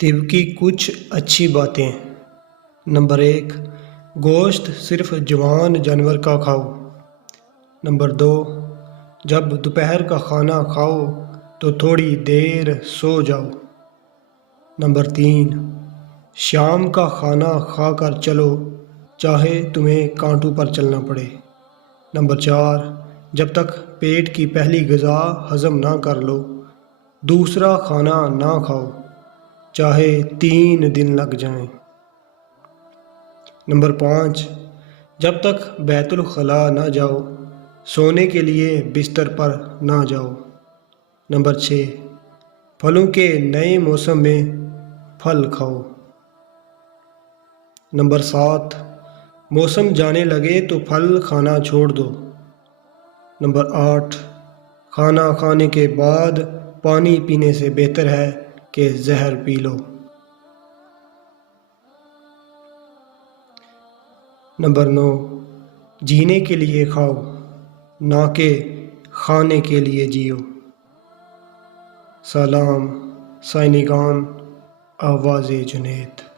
طب کی کچھ اچھی باتیں۔ نمبر 1، گوشت صرف جوان جانور کا کھاؤ۔ نمبر 2، جب دوپہر کا کھانا کھاؤ تو تھوڑی دیر سو جاؤ۔ نمبر 3، شام کا کھانا کھا کر چلو چاہے تمہیں کانٹوں پر چلنا پڑے۔ نمبر 4، جب تک پیٹ کی پہلی غذا ہضم نہ کر لو دوسرا کھانا نہ کھاؤ چاہے 3 دن لگ جائیں۔ نمبر 5، جب تک بیت الخلاء نہ جاؤ سونے کے لیے بستر پر نہ جاؤ۔ نمبر 6، پھلوں کے نئے موسم میں پھل کھاؤ۔ نمبر 7، موسم جانے لگے تو پھل کھانا چھوڑ دو۔ نمبر 8، کھانا کھانے کے بعد پانی پینے سے بہتر ہے کہ زہر پی لو۔ نمبر 9، جینے کے لیے کھاؤ نہ کہ کھانے کے لیے جیو۔ سلام، سائنگان، آواز جنید۔